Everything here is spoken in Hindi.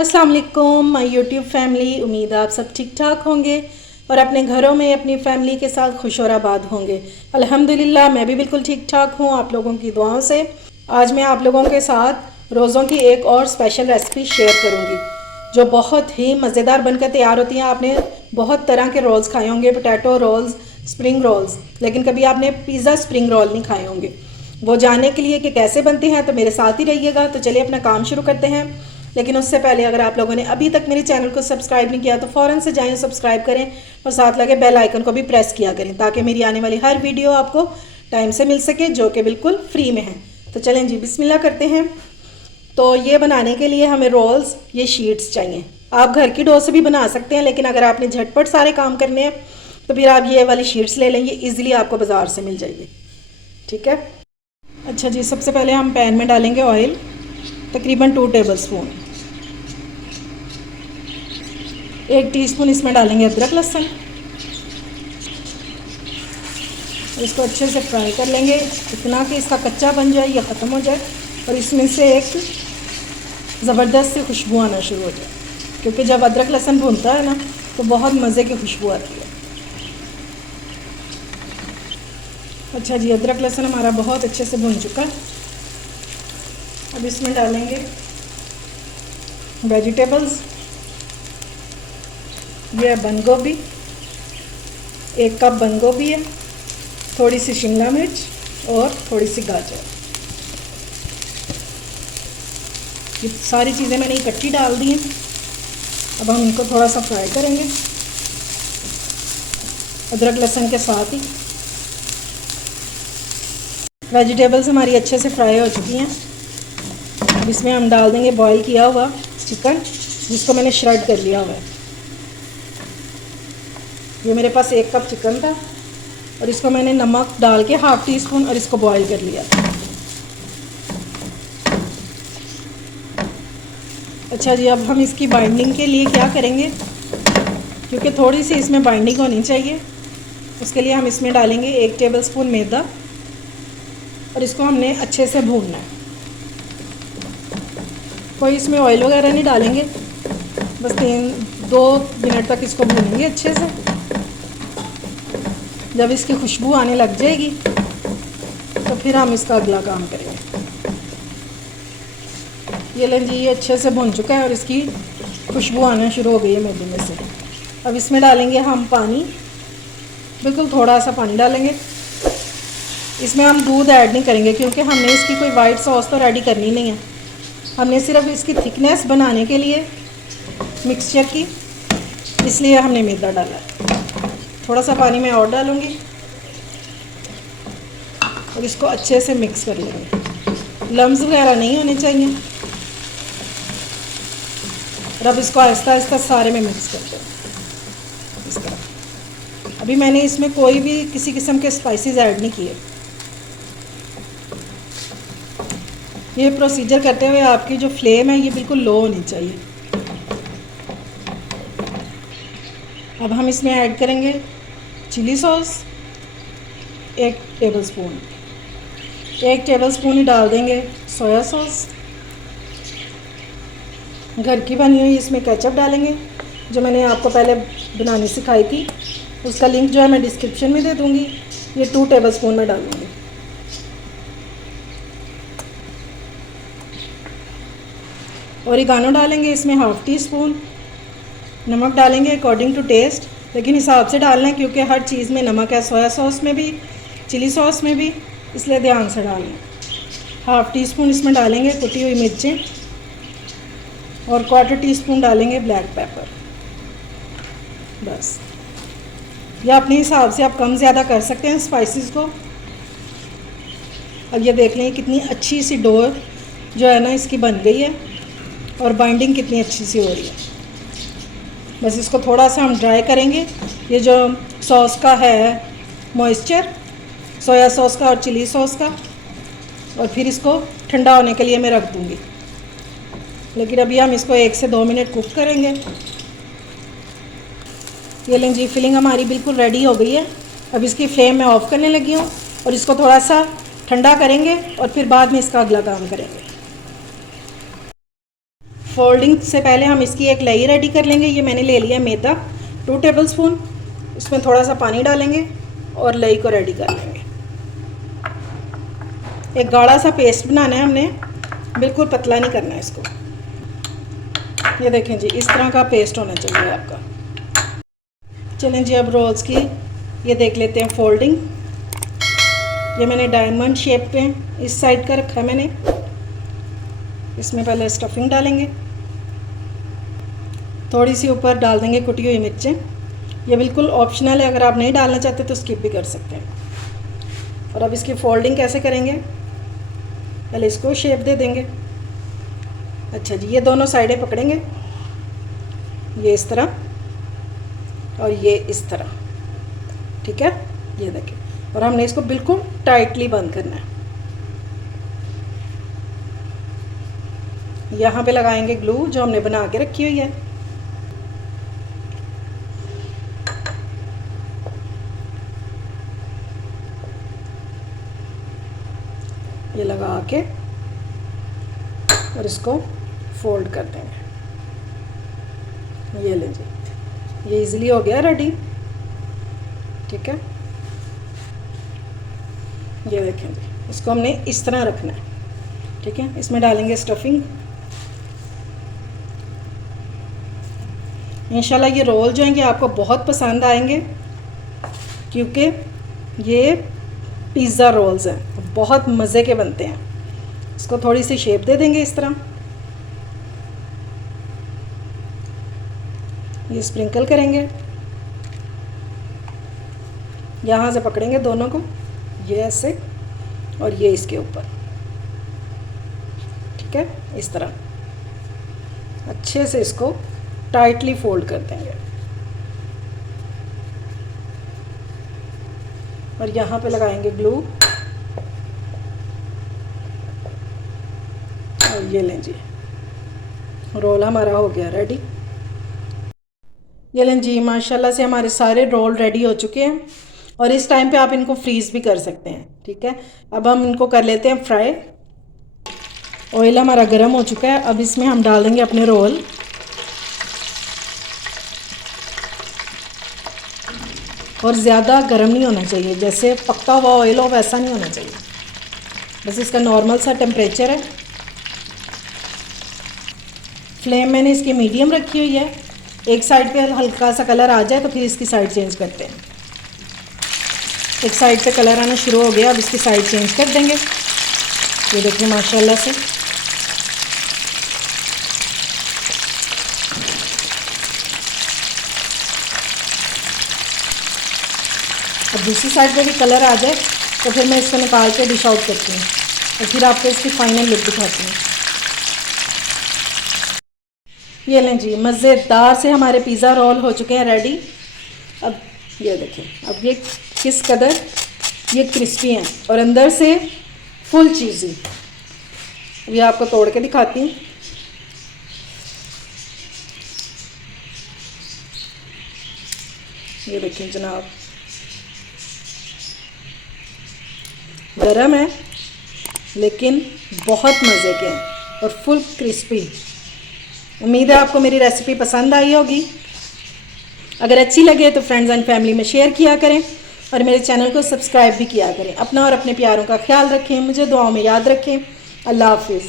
अस्सलाम वालेकुम माय यूट्यूब फैमिली। उम्मीद है आप सब ठीक ठाक होंगे और अपने घरों में अपनी फैमिली के साथ खुश और आबाद होंगे। अल्हम्दुलिल्लाह मैं भी बिल्कुल ठीक ठाक हूँ आप लोगों की दुआओं से। आज मैं आप लोगों के साथ रोज़ों की एक और स्पेशल रेसिपी शेयर करूँगी जो बहुत ही मज़ेदार बनकर तैयार होती हैं। आपने बहुत तरह के रोल्स खाए होंगे, पोटैटो रोल्स, स्प्रिंग रोल्स, लेकिन कभी आपने पिज़्ज़ा स्प्रिंग रोल नहीं खाए होंगे। वो जानने के लिए कि कैसे बनते हैं तो मेरे साथ ही रहिएगा। तो चलिए अपना काम शुरू करते हैं। लेकिन उससे पहले अगर आप लोगों ने अभी तक मेरे चैनल को सब्सक्राइब नहीं किया तो फ़ौरन से जाएं, सब्सक्राइब करें और साथ लगे बेल आइकन को भी प्रेस किया करें ताकि मेरी आने वाली हर वीडियो आपको टाइम से मिल सके, जो कि बिल्कुल फ्री में है। तो चलें जी बिस्मिल्लाह करते हैं। तो ये बनाने के लिए हमें रोल्स, ये शीट्स चाहिए। आप घर की डो से भी बना सकते हैं, लेकिन अगर आपने झटपट सारे काम करने हैं तो फिर आप ये वाली शीट्स ले लेंगे, ईजिली आपको बाज़ार से मिल जाएगी। ठीक है। अच्छा जी, सबसे पहले हम पैन में डालेंगे ऑयल, तकरीबन 2 टेबल स्पून। 1 टीस्पून इसमें डालेंगे अदरक लहसुन। इसको अच्छे से फ्राई कर लेंगे, इतना कि इसका कच्चा बन जाए या ख़त्म हो जाए और इसमें से एक ज़बरदस्त सी खुशबू आना शुरू हो जाए, क्योंकि जब अदरक लहसुन भूनता है ना तो बहुत मज़े की खुशबू आती है। अच्छा जी, अदरक लहसुन हमारा बहुत अच्छे से भून चुका है। अब इसमें डालेंगे वेजिटेबल्स। ये है बंद गोभी, 1 कप बंद गोभी है, थोड़ी सी शिमला मिर्च और थोड़ी सी गाजर। ये सारी चीज़ें मैंने इकट्ठी डाल दी हैं। अब हम इनको थोड़ा सा फ्राई करेंगे अदरक लहसुन के साथ ही। वेजिटेबल्स हमारी अच्छे से फ्राई हो चुकी हैं। अब इसमें हम डाल देंगे बॉईल किया हुआ चिकन, जिसको मैंने श्रेड कर लिया हुआ है। ये मेरे पास 1 कप चिकन था और इसको मैंने नमक डाल के 1/2 टीस्पून और इसको बॉईल कर लिया। अच्छा जी, अब हम इसकी बाइंडिंग के लिए क्या करेंगे, क्योंकि थोड़ी सी इसमें बाइंडिंग होनी चाहिए, उसके लिए हम इसमें डालेंगे 1 टेबल स्पून मैदा और इसको हमने अच्छे से भूनना है। कोई इसमें ऑयल वगैरह नहीं डालेंगे, बस 2 मिनट तक इसको भूनेंगे अच्छे से। जब इसकी खुशबू आने लग जाएगी तो फिर हम इसका अगला काम करेंगे। ये लें जी, ये अच्छे से भुन चुका है और इसकी खुशबू आना शुरू हो गई है मैदे में से। अब इसमें डालेंगे हम पानी, बिल्कुल थोड़ा सा पानी डालेंगे। इसमें हम दूध ऐड नहीं करेंगे क्योंकि हमने इसकी कोई वाइट सॉस तो रेडी करनी नहीं है। हमने सिर्फ इसकी थिकनेस बनाने के लिए मिक्सचर की, इसलिए हमने मैदा डाला है। थोड़ा सा पानी मैं और डालूँगी और इसको अच्छे से मिक्स कर लेंगे। लम्स वगैरह नहीं होने चाहिए। और अब इसको आहिस्ता आहिस्ता सारे में मिक्स करते हैं इस तरह। अभी मैंने इसमें कोई भी किसी किस्म के स्पाइसेस ऐड नहीं किए। ये प्रोसीजर करते हुए आपकी जो फ्लेम है ये बिल्कुल लो होनी चाहिए। अब हम इसमें ऐड करेंगे chilli sauce, 1 tablespoon. 1 tablespoon ही डाल देंगे सोया सॉस, घर की बनी हुई इसमें केचप डालेंगे, जो मैंने आपको पहले बनानी सिखाई थी। उसका लिंक जो है मैं डिस्क्रिप्शन में दे दूँगी। ये 2 टेबल स्पून में डालूँगी। ओरिगानो डालेंगे इसमें 1/2 टीस्पून। नमक डालेंगे अकॉर्डिंग टू टेस्ट, लेकिन हिसाब से डालना है क्योंकि हर चीज़ में नमक है, सोया सॉस में भी, चिली सॉस में भी, इसलिए ध्यान से डालें। 1/2 टीस्पून इसमें डालेंगे कुटी हुई मिर्चें और 1/4 टीस्पून डालेंगे ब्लैक पेपर। बस, या अपने हिसाब से आप कम ज़्यादा कर सकते हैं स्पाइसेस को। अब ये देख लें कितनी अच्छी सी डो जो है ना इसकी बन गई है और बाइंडिंग कितनी अच्छी सी हो रही है। बस इसको थोड़ा सा हम ड्राई करेंगे। ये जो सॉस का है मॉइस्चर, सोया सॉस का और चिली सॉस का, और फिर इसको ठंडा होने के लिए मैं रख दूँगी। लेकिन अभी हम इसको 1 से 2 मिनट कुक करेंगे। ये लें जी, फिलिंग हमारी बिल्कुल रेडी हो गई है। अब इसकी फ्लेम मैं ऑफ़ करने लगी हूँ और इसको थोड़ा सा ठंडा करेंगे और फिर बाद में इसका अगला काम करेंगे। फोल्डिंग से पहले हम इसकी एक लेयर रेडी कर लेंगे। ये मैंने ले लिया मैदा 2 टेबलस्पून, इसमें थोड़ा सा पानी डालेंगे और लेयर को रेडी कर लेंगे। एक गाढ़ा सा पेस्ट बनाना है हमने, बिल्कुल पतला नहीं करना है इसको। ये देखें जी, इस तरह का पेस्ट होना चाहिए आपका। चलें जी, अब रोल्स की ये देख लेते हैं फोल्डिंग। ये मैंने डायमंड शेप पे इस साइड का रखा है मैंने। इसमें पहले स्टफिंग डालेंगे, थोड़ी सी ऊपर डाल देंगे कुटी हुई मिर्चें। ये बिल्कुल ऑप्शनल है, अगर आप नहीं डालना चाहते तो स्किप भी कर सकते हैं। और अब इसकी फोल्डिंग कैसे करेंगे, पहले इसको शेप दे देंगे। अच्छा जी, ये दोनों साइडें पकड़ेंगे, ये इस तरह और ये इस तरह, ठीक है। ये देखिए, और हमने इसको बिल्कुल टाइटली बंद करना है। यहाँ पे लगाएंगे ग्लू जो हमने बना के रखी हुई है। ये लगा के और इसको फोल्ड कर देंगे। ये ले जी, ये इजीली हो गया रेडी, ठीक है। ये देखें जी, इसको हमने इस तरह रखना है, ठीक है। इसमें डालेंगे स्टफिंग। इंशाल्लाह ये रोल जो हैं ये आपको बहुत पसंद आएंगे, क्योंकि ये पिज़्ज़ा रोल्स हैं, बहुत मज़े के बनते हैं। इसको थोड़ी सी शेप दे देंगे इस तरह, ये स्प्रिंकल करेंगे, यहाँ से पकड़ेंगे दोनों को, ये ऐसे और ये इसके ऊपर, ठीक है। इस तरह अच्छे से इसको टाइटली फोल्ड कर देंगे और यहाँ पे लगाएंगे ग्लू। और ये लें जी, रोल हमारा हो गया रेडी। ये लें जी, माशाल्लाह से हमारे सारे रोल रेडी हो चुके हैं। और इस टाइम पे आप इनको फ्रीज़ भी कर सकते हैं, ठीक है। अब हम इनको कर लेते हैं फ्राई। ऑयल हमारा गर्म हो चुका है, अब इसमें हम डाल देंगे अपने रोल। और ज़्यादा गर्म नहीं होना चाहिए, जैसे पक्का हुआ ऑयल हो वैसा नहीं होना चाहिए, बस इसका नॉर्मल सा टेम्परेचर है। फ्लेम मैंने इसकी मीडियम रखी हुई है। एक साइड पे हल्का सा कलर आ जाए तो फिर इसकी साइड चेंज करते हैं। एक साइड पे कलर आना शुरू हो गया, अब इसकी साइड चेंज कर देंगे। ये देखिए माशाल्लाह से अब दूसरी साइड पे भी कलर आ जाए तो फिर मैं इसको निकाल के डिश आउट करती हूँ और फिर आपको इसकी फाइनल लुक दिखाती हूँ। ये लें जी, मज़ेदार से हमारे पिज़्ज़ा रोल हो चुके हैं रेडी। अब ये देखें, अब ये किस कदर ये क्रिस्पी हैं और अंदर से फुल चीज़ी। अब ये आपको तोड़ के दिखाती हूँ। ये देखिए जनाब, गरम है लेकिन बहुत मज़े के हैं और फुल क्रिस्पी। उम्मीद है आपको मेरी रेसिपी पसंद आई होगी। अगर अच्छी लगे तो फ्रेंड्स एंड फैमिली में शेयर किया करें और मेरे चैनल को सब्सक्राइब भी किया करें। अपना और अपने प्यारों का ख्याल रखें, मुझे दुआओं में याद रखें। अल्लाह हाफिज़।